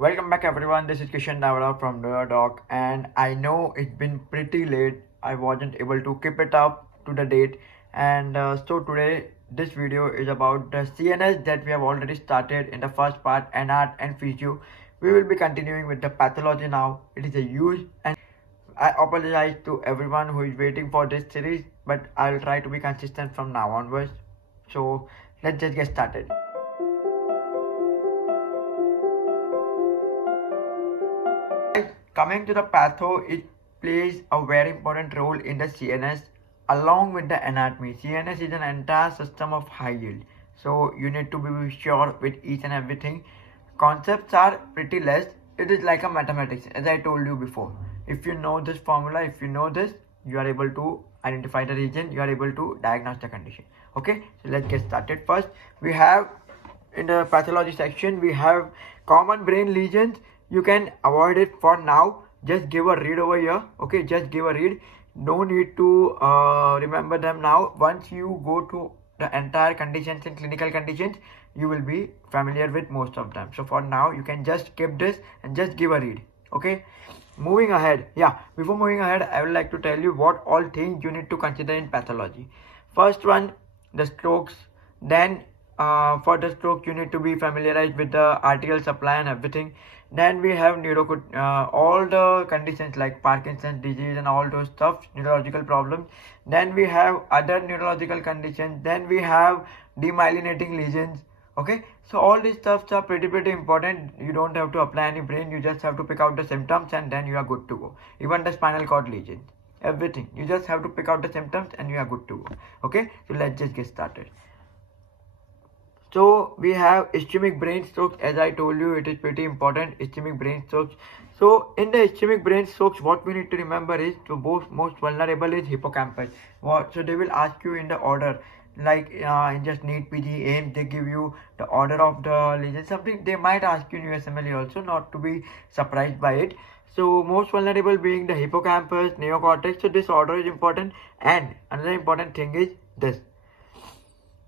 Welcome back everyone, this is Kishan Davara from Neurodoc, and I know it's been pretty late. I wasn't able to keep it up to the date, and so today this video is about the CNS that we have already started in the first part, anat and physio. We will be continuing with the pathology now. It is a huge, and I apologize to everyone who is waiting for this series, but I'll try to be consistent from now onwards. So let's just get started. Coming to the patho, it plays a very important role in the CNS along with the anatomy. CNS is an entire system of high yield, so you need to be sure with each and everything. Concepts are pretty less. It is like a mathematics, as I told you before. If you know this formula, if you know this, you are able to identify the region, you are able to diagnose the condition. Okay, so let's get started. First, we have in the pathology section, we have common brain lesions. You can avoid it for now. Just give a read over here. Okay, just give a read. No need to remember them now. Once you go to the entire conditions and clinical conditions, you will be familiar with most of them. So for now, you can just skip this and just give a read. Okay, moving ahead. Yeah, before moving ahead, I would like to tell you what all things you need to consider in pathology. First one, the strokes. Then for the stroke, you need to be familiarized with the arterial supply and everything. Then we have all the conditions like Parkinson's disease and all those stuff, neurological problems. Then we have other neurological conditions. Then we have demyelinating lesions. Okay, so all these stuffs are pretty important. You don't have to apply any brain. You just have to pick out the symptoms and then you are good to go. Even the spinal cord lesions, everything. You just have to pick out the symptoms and you are good to go. Okay, so let's just get started. So we have ischemic brain strokes. As I told you, it is pretty important. Ischemic brain strokes. So in the ischemic brain strokes, what we need to remember is the most vulnerable is hippocampus. So they will ask you in the order, like in just NEET PG AIM, they give you the order of the lesion. Something they might ask you in USMLE also, not to be surprised by it. So most vulnerable being the hippocampus, neocortex. So this order is important. And another important thing is this.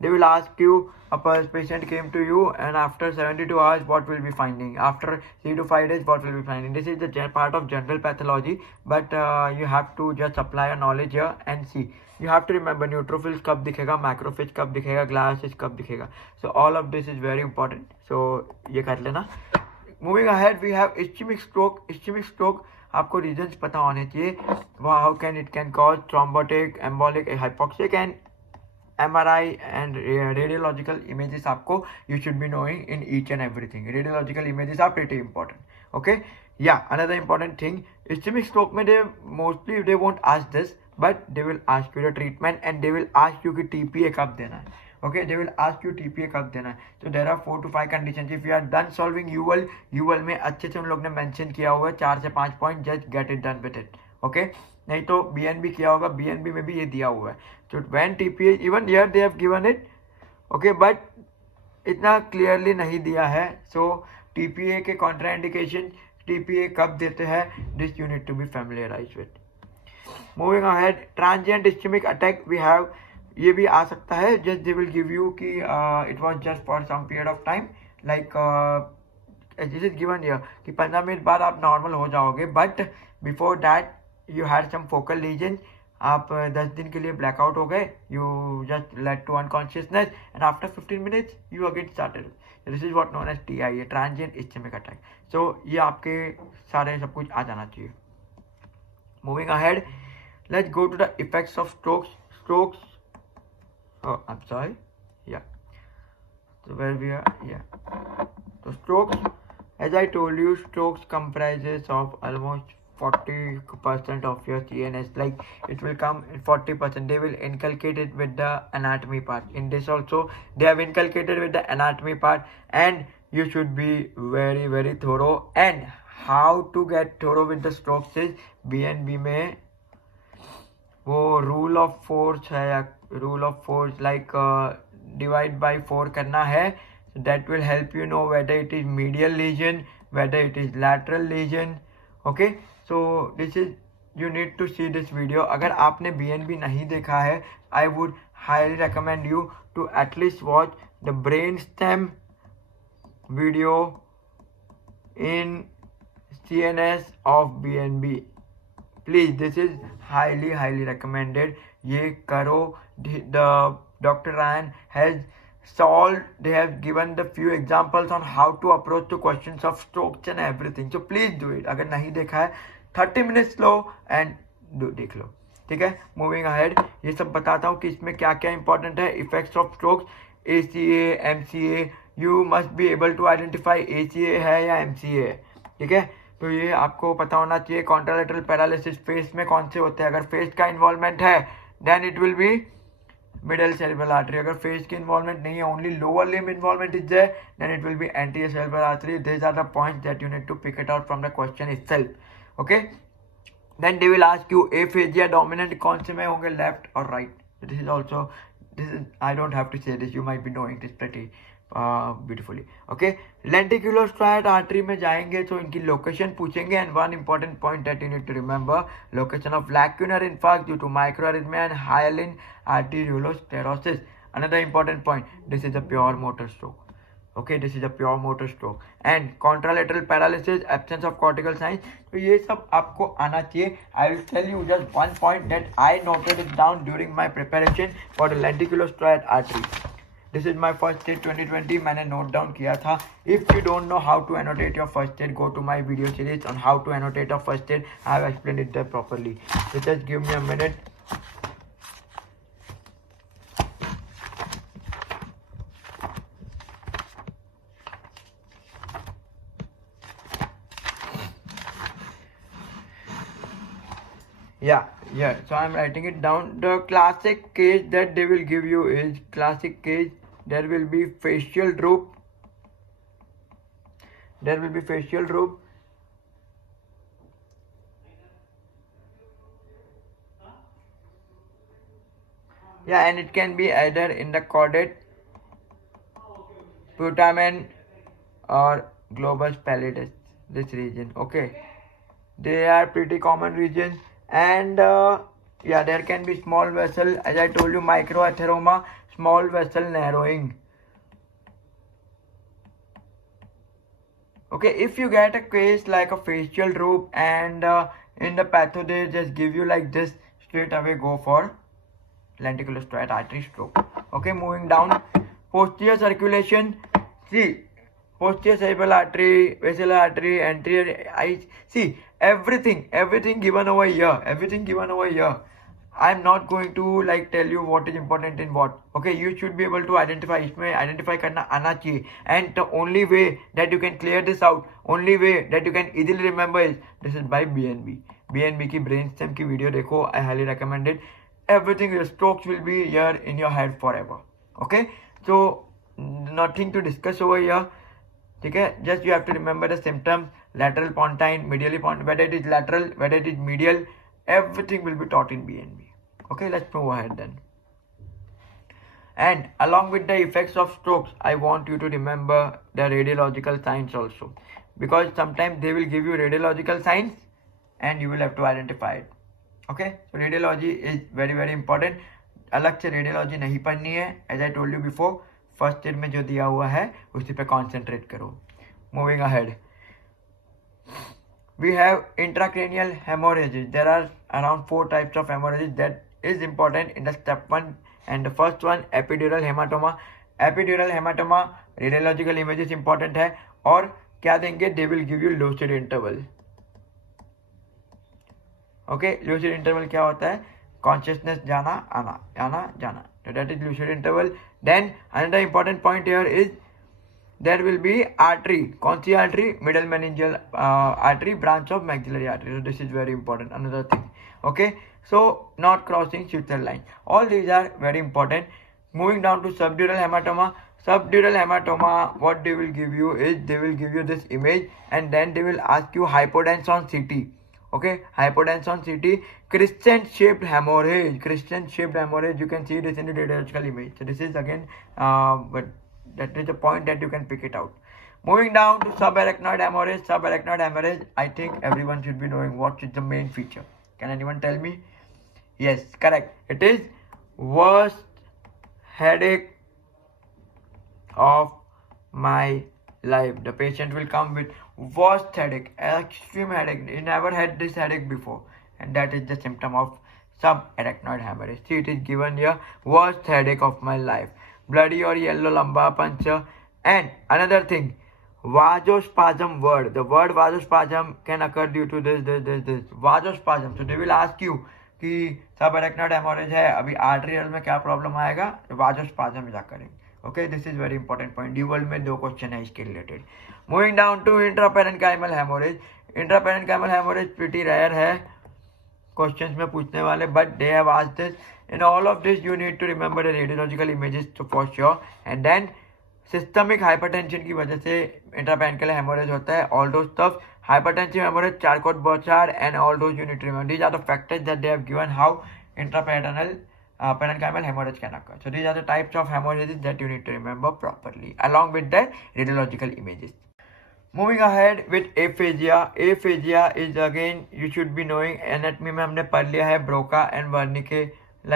They will ask you, a patient came to you and after 72 hours what will be finding, after 3 to 5 days what will be finding. This is the part of general pathology, but you have to just apply your knowledge here and see. You have to remember neutrophils कब दिखेगा, macrophage कब दिखेगा, glasses कब दिखेगा. So all of this is very important. So ये कर लेना. Moving ahead, we have ischemic stroke. Ischemic stroke आपको reasons पता होने चाहिए. How can it can cause thrombotic, embolic, hypoxic and MRI and radiological images आपको you should be knowing in each and everything. Radiological images are pretty important. Okay, yeah, another important thing, ischemic stroke में they won't ask this, but they will ask you the treatment and they will ask you कि TPA कब देना है. Okay, they will ask you TPA कब देना है. So there are 4 to 5 conditions. If you are done solving UL में अच्छे से उन लोग ने mention किया हुआ है 4 से 5 point, just get it done with it. Okay, नहीं तो BNB किया होगा, BNB में भी ये दिया हुआ है. So when TPA, even here they have given it, okay, but इतना clearly नहीं दिया है. So TPA के contraindication, TPA कब देते हैं, this you need to be familiarized with. Moving ahead, transient ischemic attack we have, ये भी आ सकता है. Just they will give you कि it was just for some period of time, like this is given here कि 15 minute बाद आप normal हो जाओगे, but before that you had some focal lesions. आप 10 दिन के लिए blackout हो गए, you just led to unconsciousness and after 15 minutes you again started. This is what known as TIA, transient ischemic attack. So ये आपके सारे सब कुछ आ जाना चाहिए. Moving ahead, let's go to the effects of strokes. Oh, I'm sorry. Yeah. So where we are, yeah. So strokes, as I told you, strokes comprises of almost 40% of your CNS. Like it will come in 40%. They will inculcate it with the anatomy part. In this also, they have inculcated with the anatomy part, and you should be very thorough. And how to get thorough with the strokes is BNB में वो rule of force है, या rule of force like divide by 4 करना है. So that will help you know whether it is medial lesion, whether it is lateral lesion. Okay, so this is, you need to see this video. अगर आपने BNB नहीं देखा है, I would highly recommend you to at least watch the brainstem video in CNS of BNB. Please, this is highly recommended. ये करो. The Dr. Ryan has solved, they have given the few examples on how to approach the questions of strokes and everything. So please do it. अगर नहीं देखा है 30 minutes low and देख लो. ठीक है, moving ahead. ये सब बताता हूँ कि इसमें क्या क्या इंपॉर्टेंट है. Effects of strokes, ACA, MCA. You must be able to identify ACA है या MCA है. ठीक है, तो ये आपको पता होना चाहिए. कॉन्ट्रालेटरल पैरालिसिस फेस में कौन से होते हैं. अगर फेस का इन्वॉल्वमेंट है then it will be middle cerebral artery. अगर फेस की इन्वॉल्वमेंट नहीं है, only lower limb involvement is there, then it will be anterior cerebral artery. This are the points that you need to pick it out from the question itself. Okay, then they will ask you aphasia dominant कौन से में होंगे, left और right. This is also, this is, I don't have to say this, you might be knowing this pretty beautifully. Okay, lenticular striate artery में जाएंगे तो इनकी location पूछेंगे. And one important point that you need to remember, location of lacunar infarct due to microarrhythmia and hyaline arteriolosclerosis. Another important point, this is a pure motor stroke. Okay, this is a pure motor stroke. And contralateral paralysis, absence of cortical signs. तो ये सब आपको आना चाहिए. I will tell you just one point that I noted it down during my preparation for the lenticular striate artery. This is my first aid 2020. मैंने note down किया था. If you don't know how to annotate your first aid, go to my video series on how to annotate a first aid. I have explained it there properly. So just give me a minute. Yeah, so I'm writing it down. The classic case that they will give you is classic case. There will be facial droop. Yeah, and it can be either in the caudate, putamen or globus pallidus, this region. Okay, they are pretty common regions. And yeah, there can be small vessel, as I told you, microatheroma, small vessel narrowing. Okay, if you get a case like a facial droop and in the patho they just give you like this, straight away go for lenticular striate artery stroke. Okay, moving down, posterior circulation. See, posterior cerebral artery, vesical artery, anterior eyes. See, everything given over here. I'm not going to like tell you what is important in what. Okay, you should be able to identify. इसमें identify करना आना चाहिए. And the only way that you can clear this out, only way that you can easily remember is this is by BNB. BNB की brainstem की video देखो. I highly recommend it. Everything, your strokes will be here in your head forever. Okay, so nothing to discuss over here. ठीक है, just you have to remember the symptoms, lateral pontine, medially pontine, whether it is lateral, whether it is medial, everything will be taught in BNB. Okay, let's move ahead then. And along with the effects of strokes, I want you to remember the radiological signs also, because sometimes they will give you radiological signs and you will have to identify it. Okay, so radiology is very important. अलग से radiology नहीं पढ़नी है, as I told you before. First aid में जो दिया हुआ है उसी पे कॉन्सेंट्रेट करो. Moving ahead, we have intracranial haemorrhages. There are around 4 types of haemorrhages that is important in the step 1. And the first one, epidural haematoma. Epidural haematoma radiological images important है. और क्या देंगे, they will give you lucid interval. Okay, lucid interval क्या होता है, consciousness जाना आना जाना. So that is lucid interval. Then another important point here is there will be artery. कौन सी artery? Middle meningeal artery, branch of maxillary artery. So this is very important. Another thing. Okay, so not crossing suture line. All these are very important. Moving down to subdural hematoma. Subdural hematoma, what they will give you is they will give you this image and then they will ask you hypodense on CT. Okay, hypodense on CT, crescent shaped hemorrhage. You can see this in the radiological image. So this is again but that is the point that you can pick it out. Moving down to subarachnoid hemorrhage. I think everyone should be knowing what is the main feature. Can anyone tell me? Yes, correct, it is worst headache of my life. The patient will come with worst headache, extreme headache. He never had this headache before, and that is the symptom of subarachnoid hemorrhage. See, it is given here, worst headache of my life, bloody or yellow lumbar puncture. And another thing, vasospasm word. The word vasospasm can occur due to this. Vasospasm. So they will ask you कि सब arachnoid haemorrhage है, अभी arterial में क्या problem आएगा, vasospasm जा करेंगे। Okay, this is very important point. ड्यूवल में 2 क्वेश्चन है इसके related. Moving down to intraparenchymal haemorrhage. Intraparenchymal haemorrhage pretty rare है क्वेश्चंस में पूछने वाले, but they have asked this. In all of this you need to remember the radiological images for sure. And then systemic hypertension की वजह से intraparenchymal haemorrhage होता है। All those stuff, hypertensive hemorrhage, Charcot Bouchard, and all those you need to remember. These are the factors that they have given how parenchymal hemorrhage can occur. So these are the types of hemorrhages that you need to remember properly, along with the radiological images. Moving ahead with aphasia. Aphasia is again you should be knowing. Anatomy में हमने पढ़ लिया है Broca and Wernicke.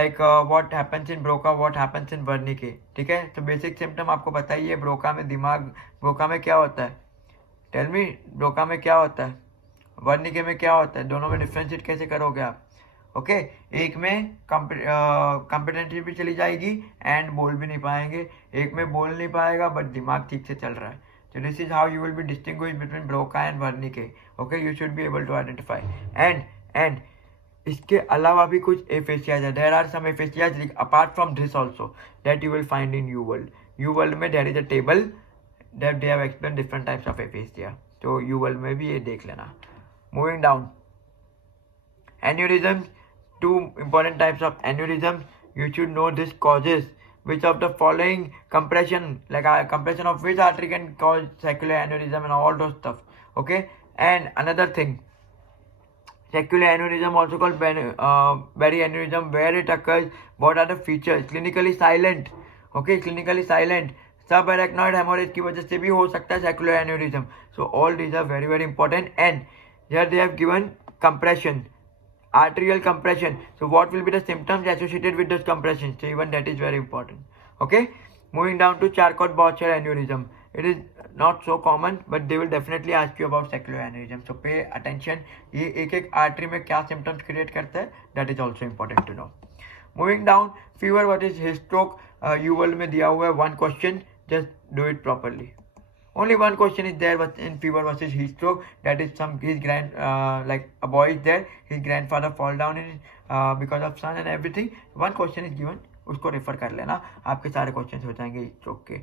Like what happens in Broca, what happens in Wernicke. ठीक है, तो basic symptom आपको बताइए। Broca में दिमाग, Broca में क्या होता है? टेल मी, ब्रोका में क्या होता है, वर्निके में क्या होता है, दोनों में डिफ्रेंशिएट कैसे करोगे आप? ओके, एक में कॉम्पिटेंसी भी चली जाएगी एंड बोल भी नहीं पाएंगे, एक में बोल नहीं पाएगा बट दिमाग ठीक से चल रहा है। तो this is how you will be distinguish between Broca and Wernicke. Okay, you should be able to identify. And इसके अलावा भी कुछ एफेसियाज है। There are some aphasias apart from this also that you will find in you world. You world में there is a table that they have explained different types of aphasia, तो you will में भी ये देख लेना। Moving down, aneurysms, 2 important types of aneurysms. You should know this causes. Which of the following compression, like compression of which artery can cause saccular aneurysm and all those stuff. Okay, and another thing, saccular aneurysm also called berry aneurysm, where it occurs, what are the features, clinically silent. Okay, clinically silent. Subarachnoid haemorrhage की वजह से भी हो सकता है saccular aneurysm. So all these are very very important. And here they have given compression, arterial compression. So what will be the symptoms associated with this compression? So even that is very important. Okay, moving down to Charcot Bouchard aneurysm. It is not so common, but they will definitely ask you about saccular aneurysm. So pay attention. ये एक artery में क्या symptoms create करता है, that is also important to know. Moving down, fever versus heat stroke. You will में दिया हुआ है 1 question. Just do it properly. Only 1 question is there in fever versus heat stroke. That is like a boy is there, his grandfather fall down in because of sun and everything. 1 question is given, उसको refer कर लेना, आपके सारे question हो जाएंगे heat stroke के।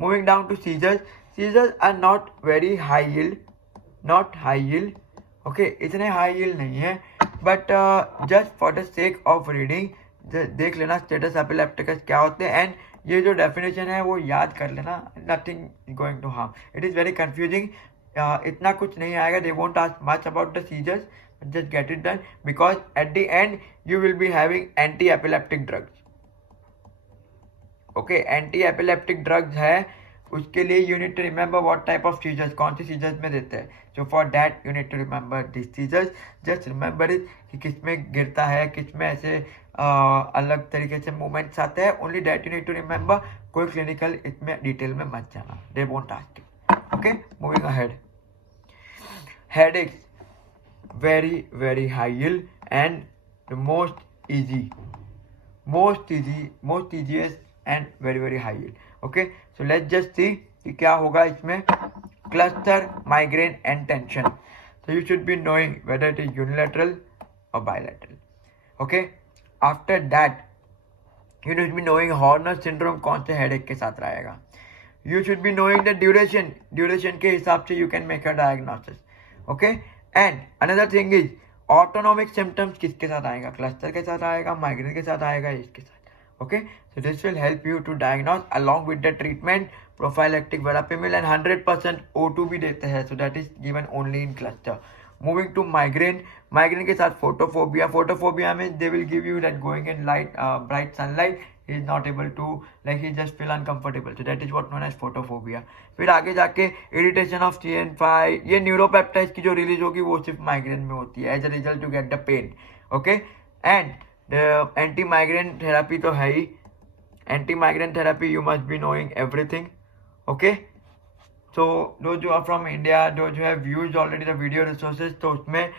Moving down to seizures. Seizures are not very high yield, okay, इतने high yield नहीं है, but just for the sake of reading देख लेना स्टेटस एपिलेप्टिकस क्या होते हैं, एंड ये जो डेफिनेशन है वो याद कर लेना। Nothing going to harm, it is very confusing, इतना कुछ नहीं आएगा। They won't ask much about the seizures, just get it done, because at the end you will be having anti-epileptic drugs. Okay, anti-epileptic drugs है, उसके लिए you need to remember what type of seizures, कौन सी seizures में देते हैं। So for that you need to remember these seizures, just remember it कि किस में गिरता है, किस में ऐसे अलग तरीके से मूवमेंट्स आते हैं, only that you need to remember। कोई क्लिनिकल इसमें डिटेल में मत जाना, they won't ask you. Okay, moving ahead, headaches, very high yield and the most easiest and very high yield. Okay, so let's just see कि क्या होगा इसमें। Cluster, migraine and tension. So you should be knowing whether it is unilateral or bilateral. Okay, after that you should be knowing Horner syndrome कौन से headache के साथ रहेगा। You should be knowing the duration के हिसाब से you can make a diagnosis. Okay, and another thing is autonomic symptoms किसके साथ आएगा, क्लस्टर के साथ आएगा, माइग्रेन के साथ आएगा, इसके साथ। Okay, so this will help you to diagnose along with the treatment, prophylactic verapamil and 100% O2 भी देते हैं, so that is given only in cluster. Moving to migraine के साथ photophobia में they will give you that going in light, bright sunlight, he is not able to, like he just feel uncomfortable, so that is what known as photophobia. फिर आगे जाके irritation of CN5, ये न्यूरोपेप्टाइड्स की जो release होगी वो सिर्फ migraine में होती है, as a result to get the pain. Okay, and anti migraine therapy तो है ही, anti migraine therapy you must be knowing everything. Okay, So those who are from India, those who have used already the video resources, तो उसमें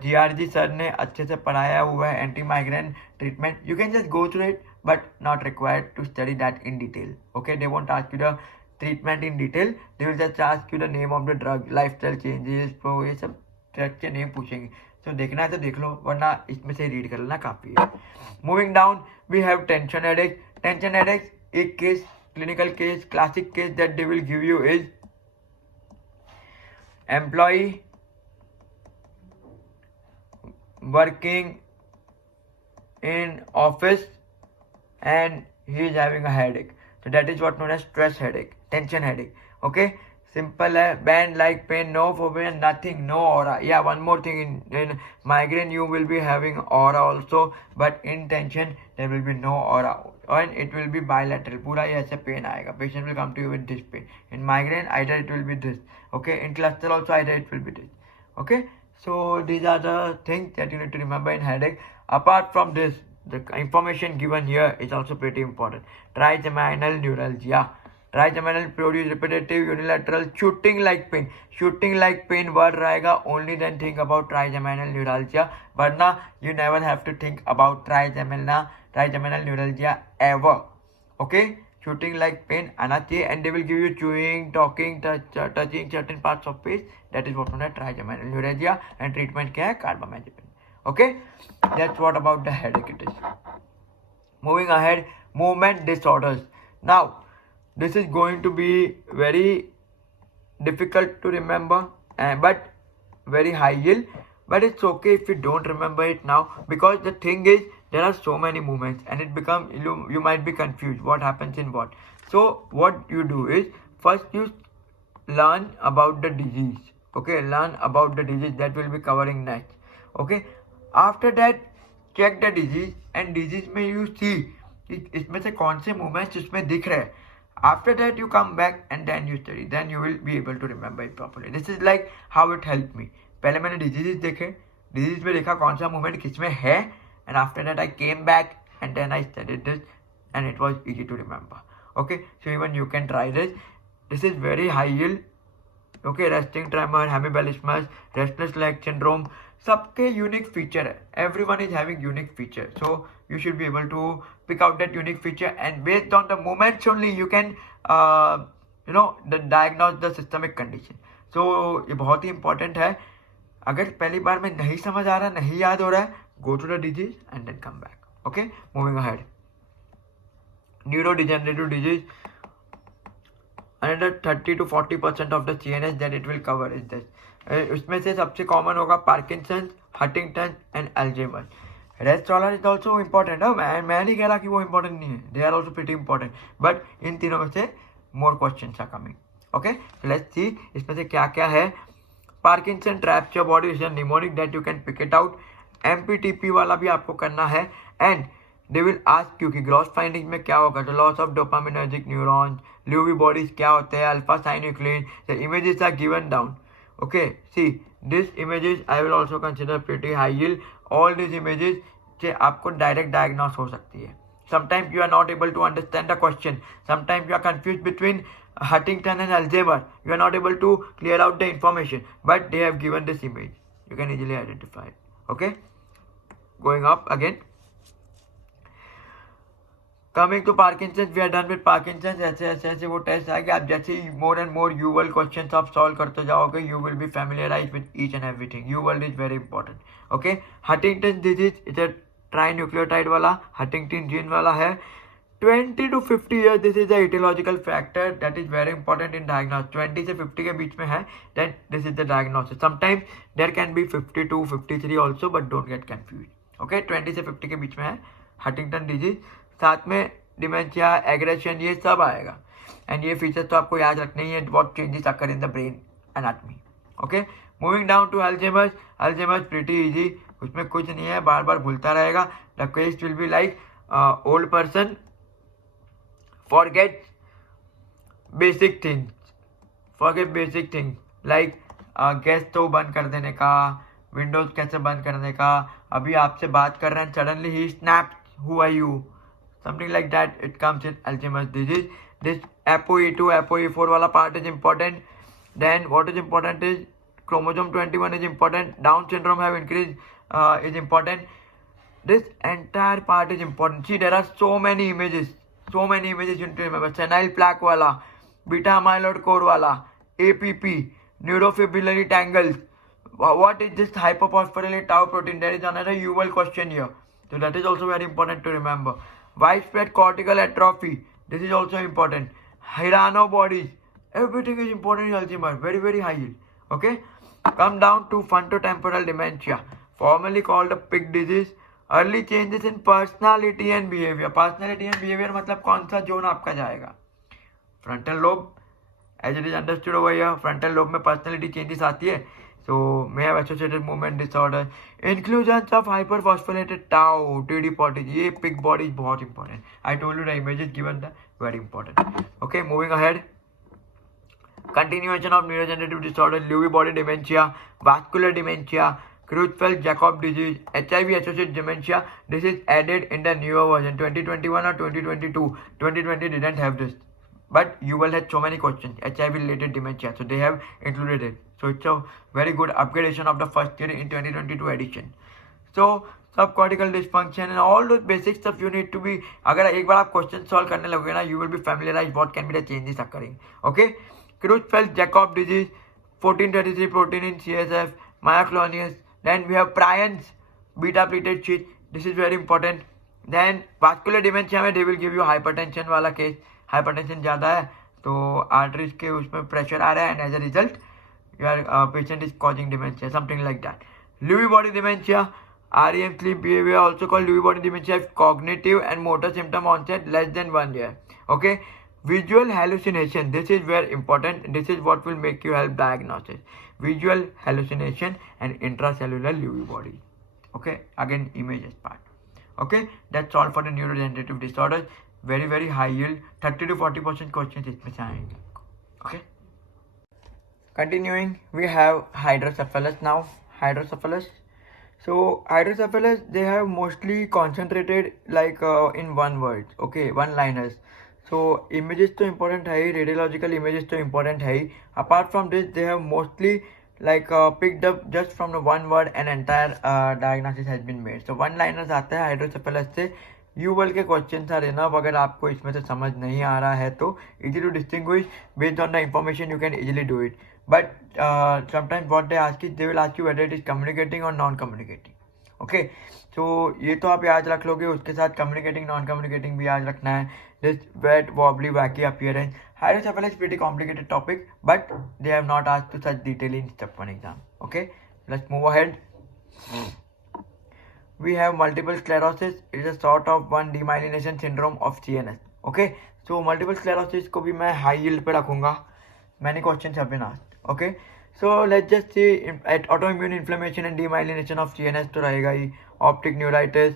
GRG sir ने अच्छे से पढ़ाया हुआ है anti migraine treatment. You can just go through it, but not required to study that in detail. Okay, they won't ask you the treatment in detail. They will just ask you the name of the drug, lifestyle changes, तो ये सब drug के name पूछेंगे. तो देखना है तो देख लो, वरना इसमें से रीड कर लेना काफ़ी है. Moving down we have tension headache. Tension headache एक case, clinical case, classic case that they will give you is employee working in office and he is having a headache. So that is what known as stress headache, tension headache. Okay, simple है. Band like pain, no phobia, nothing, no aura. Yeah, one more thing, in migraine you will be having aura also, but in tension there will be no aura and it will be bilateral. पूरा ये ऐसे pen आएगा. Patient will come to you with this pain. In migraine either it will be this. Okay, in cluster also either it will be this. Okay, so these are the things that you need to remember in headache. Apart from this, the information given here is also pretty important. Trigeminal neuralgia. Trigeminal produce repetitive unilateral shooting like pain. Shooting like pain word रहेगा, only then think about trigeminal neuralgia. वरना you never have to think about trigeminal neuralgia ever. Okay, shooting like pain आना चाहिए, and they will give you chewing, talking, touching certain parts of face. That is what known as trigeminal neuralgia, and treatment क्या है? Carbamazepine. Okay, that's what about the headache it is. Moving ahead, movement disorders. Now this is going to be very difficult to remember, but very high yield. But it's okay if you don't remember it now, because the thing is there are so many movements and it becomes you might be confused what happens in what. So what you do is first you learn about the disease. Okay, learn about the disease that will be covering next. Okay, after that check the disease, and disease में you see इसमें से कौन से movements इसमें दिख रहे हैं. After that you come back and then you study, then you will be able to remember it properly. This is like how it helped me. पहले मैंने diseases देखे, disease में देखा कौन सा movement किसमें है, and after that I came back and then I studied this and it was easy to remember. Okay, so even you can try this. This is very high yield. Okay, resting tremor, hemibellismus, restless leg syndrome, सबके unique feature है. Everyone is having unique feature, so you should be able to pick out that unique feature, and based on the movements only you can diagnose the systemic condition. So ये बहुत ही important है. अगर पहली बार में नहीं समझ आ रहा, नहीं याद हो रहा है, go to the disease and then come back. Okay, moving ahead. Neurodegenerative disease. Another 30 to 40% of the CNS that it will cover is this. उसमें से सबसे कॉमन होगा Parkinson, Huntington and Alzheimer. Rest वाला इज ऑल्सो इम्पोर्टेंट है. मैं नहीं कह रहा कि वो इम्पोर्टेंट नहीं है. They are also pretty important, but इन तीनों में से more questions are coming. Okay, let's see इसमें से क्या क्या है. Parkinson traps your body, is a mnemonic that you can pick it out. MPTP वाला भी आपको करना है, and they will ask you कि ग्रॉस फाइंडिंग में क्या होगा. तो loss of dopaminergic neurons, Lewy bodies क्या होते हैं, alpha synuclein, the images are given down. Okay, see these images I will also consider pretty high yield. All these images से आपको direct diagnose हो सकती है. Sometimes you are not able to understand the question. Sometimes you are confused between Huntington and Alzheimer. You are not able to clear out the information, but they have given this image. You can easily identify it. Okay, going up again. Coming to Parkinson's, we are done with Parkinson's. ऐसे वो test आएंगे. आप जैसे ही more and more U world questions आप solve करते जाओगे, you will be familiarized with each and everything. U world is very important. Okay, Huntington's disease is a trinucleotide वाला, Huntington gene वाला है. 20 to 50 years, this is the etiological factor that is very important in diagnosis. 20 से 50 के बीच में है, then this is the diagnosis. Sometimes there can be 52, 53 also, but don't get confused. Okay, 20 से 50 के बीच में है Huntington disease. साथ में डिमेंशिया, एग्रेशन, ये सब आएगा. एंड ये फीचर्स तो आपको याद रखने ही है, what changes occur in the brain anatomy. Okay, moving down to Alzheimer's. Alzheimer's pretty easy, उसमें कुछ नहीं है, बार बार भूलता रहेगा. The case will be like old person forget basic things like gas तो बंद कर देने का, विंडोज कैसे बंद करने का. अभी आपसे बात कर रहे हैं, सडनली ही snaps, who are you, something like that. It comes in Alzheimer's disease. This ApoE2, ApoE4 वाला part is important. Then what is important is chromosome 21 is important. Down syndrome have increased is important. This entire part is important. See, there are so many images you need to remember. Senile plaque wala, beta amyloid core wala, APP, neurofibrillary tangles. What is this hyperphosphorylated tau protein? There is another UL question here. So that is also very important to remember. Widespread cortical atrophy. This is also important. Hirano bodies. Everything is important in Alzheimer's. Very, very high yield. Okay. Come down to frontotemporal dementia, formerly called a pig disease. Early changes in personality and behavior. Personality and behavior मतलब कौन सा zone आपका जाएगा? Frontal lobe, as it is understood over here, frontal lobe में personality changes आती है. So may have associated movement disorder. Inclusions of hyperphosphorylated tau, TD40. ये pig body is बहुत important. I told you the images given there, very important. Okay, moving ahead. Continuation of neurodegenerative disorder, Lewy body dementia, vascular dementia, Creutzfeldt-Jakob disease, HIV-associated dementia. This is added in the newer version, 2021 or 2022. 2020 didn't have this. But you will have so many questions, HIV-related dementia. So they have included it. So it's a very good upgradation of the first year in 2022 edition. So subcortical dysfunction and all those basic stuff you need to be. अगर एक बार आप question solve करने लगोगे ना, you will be familiarized what can be the changes occurring. Okay, Creutzfeldt-Jakob disease, 1433 protein in CSF, myoclonius. Then we have prions, beta pleated sheath. This is very important. Then vascular dementia में they will give you hypertension वाला case. Hypertension ज़्यादा है तो arteries के उसमें pressure आ रहा है and as a result your patient is causing dementia, something like that. Lewy body dementia, REM sleep behavior, also called Lewy body dementia, cognitive and motor symptom onset less than 1 year. Okay, visual hallucination. This is very important. This is what will make you help diagnosis. Visual hallucination and intracellular Lewy body. Okay, again images part. Okay, that's all for the neurodegenerative disorders. Very, very high yield. 30 to 40% questions इसमें से आएंगे. Okay. Continuing, we have hydrocephalus now. Hydrocephalus. So hydrocephalus, they have mostly concentrated like in one word. Okay, one-liners. So images तो important है, radiological images तो important है. Apart from this, they have mostly like picked up just from the one word and entire diagnosis has been made. So one-liners आता है hydrocephalus से. UL के questions are enough. अगर आपको इसमें से समझ नहीं आ रहा है तो easy to distinguish based on the information you can easily do it. But sometimes what they ask is they will ask you whether it is communicating or non-communicating. Okay, so ये तो आप याद रख लोगे. उसके साथ communicating, non-communicating भी याद रखना है. This wet, wobbly, wacky appearance. Hydrocephalus is pretty complicated topic, but they have not asked to such detail in step 1 exam. Okay, let's move ahead. We have multiple sclerosis. It is a sort of one demyelination syndrome of CNS. Okay, so multiple sclerosis को भी मैं high yield पे रखूँगा. Many questions have been asked. Okay, so let's just see at autoimmune inflammation and demyelination of CNS तो रहेगा ही. Optic neuritis.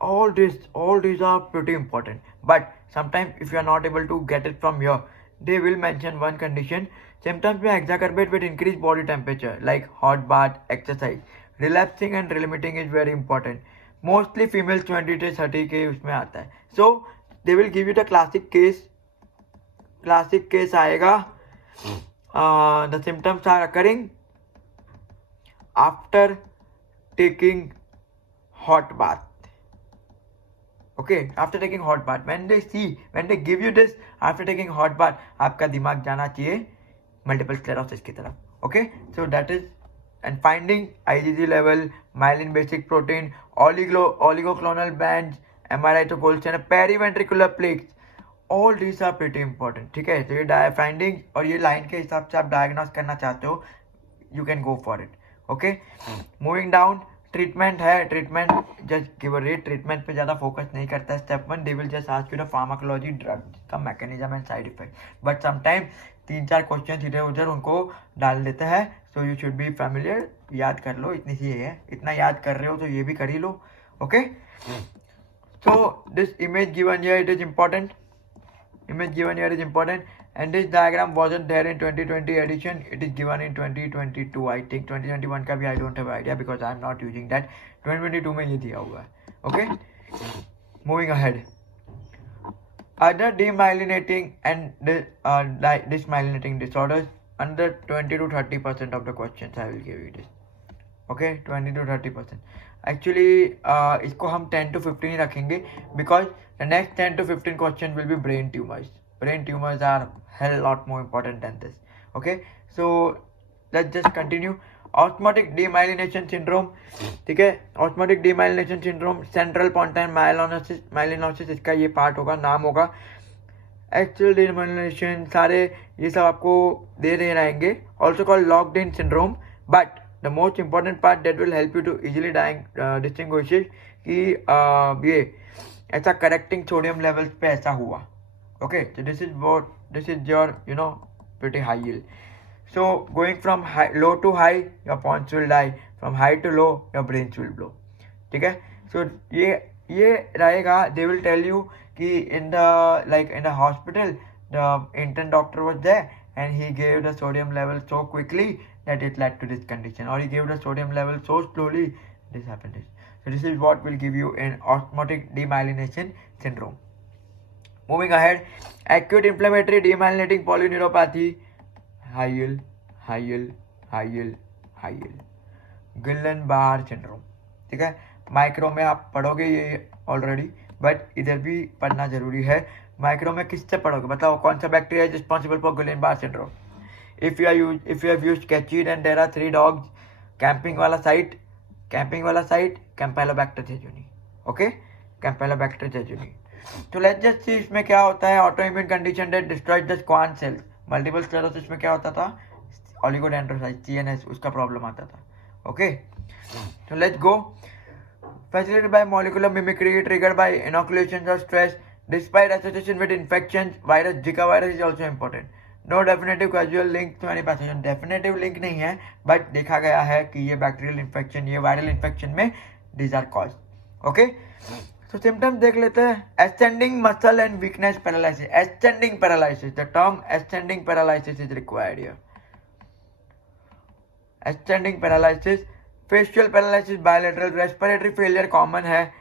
All these are pretty important. But sometimes if you are not able to get it from here, they will mention one condition. Symptoms may exacerbate with increased body temperature like hot bath, exercise. Relapsing and remitting is very important. Mostly females 20 to 30 के उसमें आता है. So they will give you the classic case. Classic case आएगा. The symptoms are occurring after taking hot bath. Okay, after taking hot bath. When they give you this after taking hot bath, आपका दिमाग जाना चाहिए multiple sclerosis की तरफ. Okay, so that is. And finding IgG level, myelin basic protein, oligoclonal bands, MRI to gold standard, periventricular plaques. All these are pretty important. ठीक है, तो ये finding और ये line के हिसाब से आप diagnose करना चाहते हो, you can go for it. Okay, moving down, treatment है. Treatment just give a rate. Treatment पे ज़्यादा focus नहीं करता है. Step 1 they will just ask you the pharmacology drug का mechanism and side effect. But sometimes 3-4 question इधर उधर उनको डाल देता है. So you should be familiar. याद कर लो, इतनी सी है. इतना याद कर रहे हो तो ये भी कर ही लो. Okay. So this image given here, it is important. Image given here is important. And this diagram wasn't there in 2020 edition. It is given in 2022. I think 2021 का भी I don't have idea because I am not using that. 2022 में ये दिया हुआ है. Okay. Moving ahead. Other demyelinating and dysmyelinating disorders. under 20 to 30% of the questions I will give you this. Okay, 20 to 30%. Actually इसको हम 10 to 15 ही रखेंगे because the next 10 to 15 question will be brain tumors. Brain tumors are hell lot more important than this. Okay, so let's just continue. Osmotic demyelination syndrome, ठीक है. Osmotic demyelination syndrome, central pontine myelinosis इसका ये part होगा, नाम होगा. Actual demyelination सारे ये सब आपको दे रहे रहेंगे. Also called locked in syndrome, but the most important part that will help you to easily distinguish it कि ये ऐसा correcting sodium levels पे ऐसा हुआ. Okay, so this is your pretty high yield. So going from low to high, your points will die. From high to low, your brains will blow. ठीक है. So ये रहेगा. They will tell you कि in the hospital, the intern doctor was there and he gave the sodium level so quickly that it led to this condition, or he gave the sodium level so slowly this happened. So this is what will give you an osmotic demyelination syndrome. Moving ahead, acute inflammatory demyelinating polyneuropathy, high yield, high yield, high yield, high yield. Guillain-Barré syndrome. ठीक है. Micro में आप पढ़ोगे ये already, but इधर भी पढ़ना जरूरी है. माइक्रो में किससे पढ़ोगे, बताओ कौन सा bacteria is responsible for Guillain-Barré syndrome? If you have used Ketchid and there are 3 dogs, camping वाला site, Campylobacter jejuni. Okay, Campylobacter jejuni. So let's just see इसमें क्या होता है. Autoimmune condition that destroys the Schwann cells. Multiple sclerosis में क्या होता था, oligodendrocytes CNS उसका प्रॉब्लम आता था. Okay, so let's go. Facilitated by molecular mimicry, triggered by inoculations or stress, despite association with infections. Virus, Zika virus is also important. No definitive causal link to any pathogen. Definitive link नहीं है, but देखा गया है कि ये bacterial infection, ये viral infection में these are caused. Okay, so symptoms देख लेते हैं. Ascending muscle and weakness paralysis. Ascending paralysis. The term ascending paralysis is required here. Ascending paralysis. Facial paralysis, bilateral. Respiratory failure common है.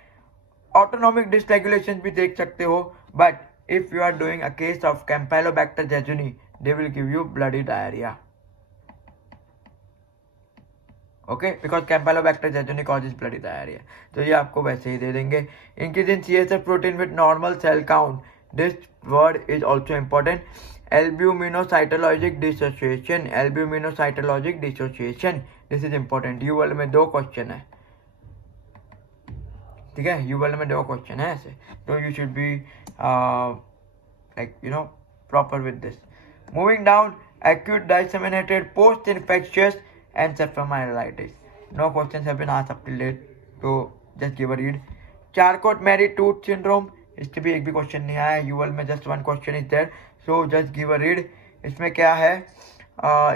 Autonomic dysregulation भी देख सकते हो, but if you are doing a case of Campylobacter jejuni, they will give you bloody diarrhea. Okay, because Campylobacter jejuni causes bloody diarrhea. तो ये आपको वैसे ही दे देंगे. Increase in CSF protein with normal cell count. This word is also important. Albuminocytologic dissociation. Albuminocytologic dissociation. This is important. UL में 2 question है. ठीक है, UL में 2 क्वेश्चन है ऐसे. तो you should be proper with this. Moving down, acute disseminated post-infectious encephalomyelitis. No questions have been asked up till date, so just give a read. Charcot-Marie Tooth syndrome. इससे भी एक भी क्वेश्चन नहीं आया. UL में just 1 question is there, so just give a read. इसमें क्या है,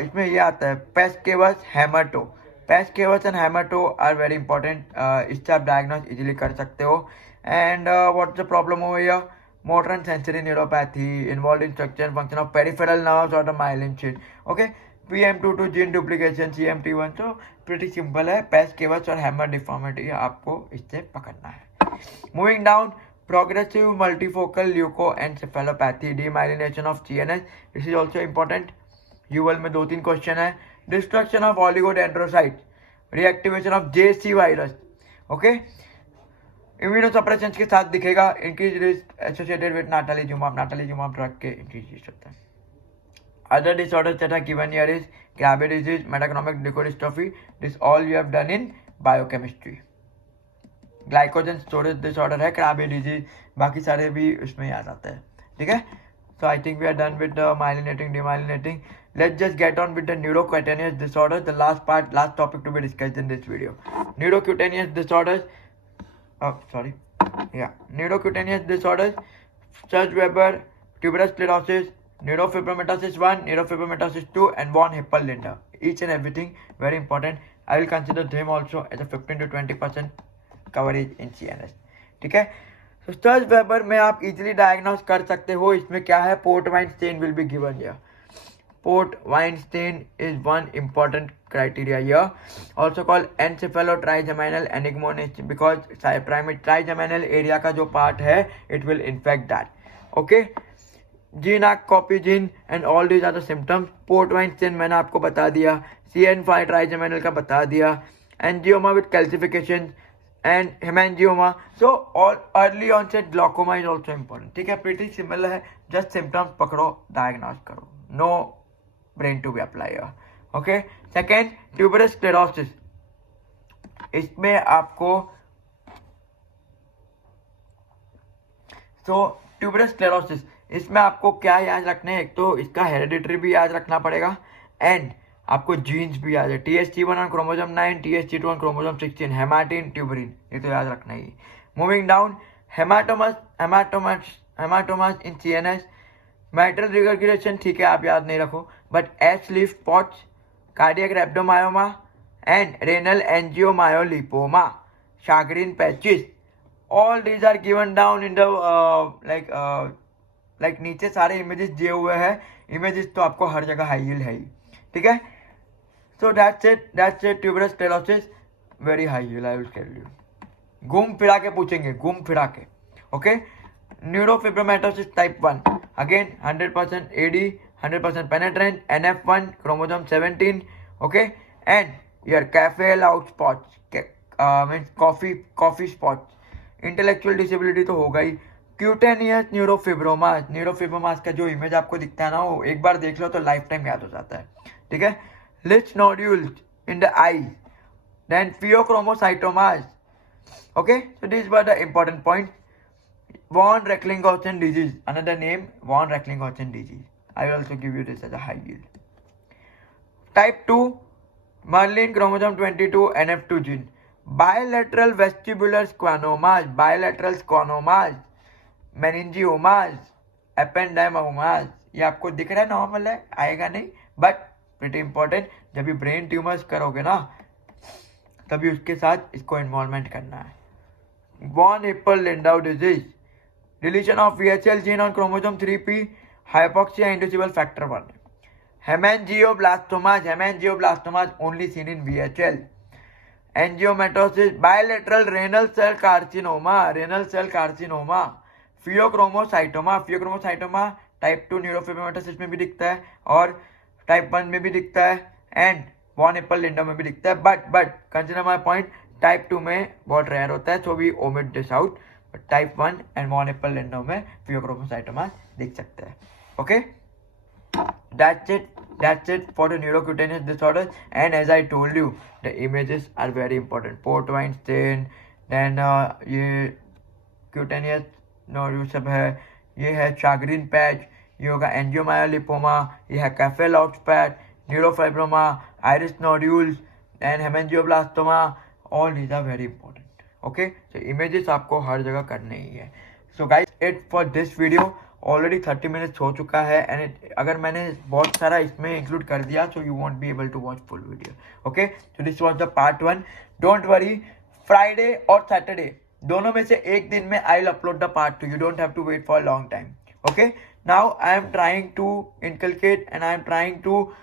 इसमें ये आता है pes cavus hemato. Pes cavus and hemato are very important. इससे आप diagnose easily कर सकते हो. And what's the problem over here? Motor and sensory neuropathy involved in structure and function of peripheral nerves or the myelin sheath. Okay, PM22 gene duplication, CMT1. So pretty simple है. Pes cavus और hammer deformity आपको इससे पकड़ना है. Moving down, progressive multifocal leukoencephalopathy, demyelination of CNS. This is also important. UL में 2-3 question है. Destruction of oligodendrocytes, reactivation of JC virus. Okay, immunosuppression के साथ दिखेगा. Increase risk associated with natalizumab drug के इंक्रीज होता है. Other disorders that are given here is Krabbe disease, metachromic leukodystrophy. This all you have done in biochemistry. Glycogen storage disorder है Krabbe disease, बाकी सारे भी उसमें याद आता है. ठीक है, so I think we are done with the myelinating, demyelinating. Let's just get on with the neurocutaneous disorders, the last topic to be discussed in this video. Neurocutaneous disorders. Neurocutaneous disorders, Sturge-Weber, tuberous sclerosis, neurofibromatosis 1, neurofibromatosis 2, and von Hippel-Lindau. Each and everything very important. I will consider them also as a 15 to 20% coverage in CNS. ठीक है, so Sturge-Weber में आप easily diagnose कर सकते हो. इसमें क्या है, port wine stain will be given here. Port wine stain is one important criteria here. Also called encephalotrigeminal enigmosis, because primary trigeminal area का जो part है, it will infect that. Okay, gene and all these are the symptoms. Port wine stain मैंने आपको बता दिया. CN5 trigeminal का बता दिया. Angioma with calcification and hemangioma. So all early onset glaucoma is also important. ठीक है, प्रीटी सिमिलर है. जस्ट सिम्टम्स पकड़ो, डायग्नोज करो. No brain to be apply. Okay. Second, tuberous sclerosis. इसमें आपको ट्यूबरस स्क्लेरोसिस, इसमें आपको क्या याद रखना है? एक तो इसका हेरिडिटरी भी याद रखना पड़ेगा एंड आपको जीन्स भी याद है. TH1 on chromosome 9, TH2 on chromosome 16, hamartin, tuberin, ये तो याद रखना ही. Moving down, hamartomas in CNS, mitral regurgitation, ठीक है आप याद नहीं रखो, but ash leaf spots, cardiac rhabdomyoma and renal angiomyolipoma, shagreen patches. All these are given down in the like नीचे सारे इमेजेस दिए हुए हैं. इमेजेस तो आपको हर जगह हाई यील्ड है ही. ठीक है. So that's it. Tuberous sclerosis very high yield, I will tell you. घूम फिरा के पूछेंगे, घूम फिरा के. Okay. Neurofibromatosis type 1, again 100% AD, 100% penetrant, NF1 chromosome 17. Okay, and your cafe loud spots, means coffee spots. Intellectual disability तो होगा ही. Cutaneous न्यूरोफिब्रोमास का जो इमेज आपको दिखता है ना, वो एक बार देख लो तो लाइफ टाइम याद हो जाता है. ठीक है. Lisch nodules in the eye, then pheochromocytomas. Okay, so this were the important point. Von Reckling-Gaussian disease, another name, Von Reckling-Gaussian disease. I will also give you this as a high yield. Type 2, Merlin chromosome 22 NF2 gene. Bilateral vestibular schwannomas, bilateral schwannomas, meningiomas, ependymiomas. ये आपको दिख रहा है, normal है, आएगा नहीं, but pretty important. जब भी ब्रेन ट्यूमर्स करोगे ना, तभी उसके साथ इसको इन्वॉल्वमेंट करना है. Von Hippel-Lindau disease, deletion of VHL gene on chromosome 3p, hypoxia inducible factor 1. Hemangioblastomas only seen in VHL. Angiomatosis, bilateral renal cell carcinoma, pheochromocytoma type 2 न्यूरोफिब्रोमेटोसिस में भी दिखता है और टाइप 1 में भी दिखता है एंड वॉन हिप्पल-लिंडौ में भी दिखता है. But consider my point, type 2 में बहुत रेयर होता है, so we omit this out. Type 1 and von Hippel Lindau में फियोक्रोमोसाइटोमा दिख सकते हैं. ओके, that's it for the neurocutaneous disorders. And as I told you, the images are very important. Port wine stain, then ये cutaneous nodule सब है, ये है शागरिन पैच, ये होगा एंजियोमायोलिपोमा, ये है cafe au lait patch, neurofibroma, iris nodules and hemangioblastoma. All these are very important. Okay, so images आपको हर जगह करने ही है. So guys, it for this video. Already 30 minutes हो चुका है एंड अगर मैंने बहुत सारा इसमें इंक्लूड कर दिया so you won't be able to watch full video. Okay, so this was the part 1. Don't worry, Friday और सैटरडे दोनों में से एक दिन में I will upload the part 2. You don't have to wait for long time. Okay, now I am trying to inculcate and I am trying to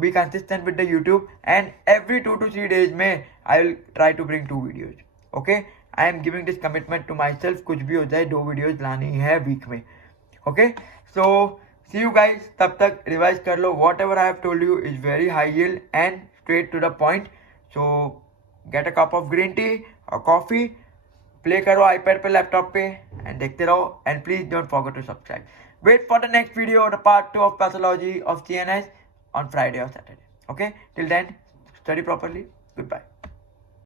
be consistent with the YouTube, and every 2 to 3 days में I will try to bring 2 videos. Okay, I am giving this commitment to myself. कुछ भी हो जाए 2 videos लानी है week में. Okay, so see you guys. तब तक रिवाइज कर लो. Whatever I have told you is very high yield and straight to the point. So get a cup of green tea or coffee, play करो iPad पे, laptop पे and देखते रहो. And please don't forget to subscribe. Wait for the next video, the part 2 of pathology of CNS on Friday or Saturday. Okay, till then, study properly. Goodbye.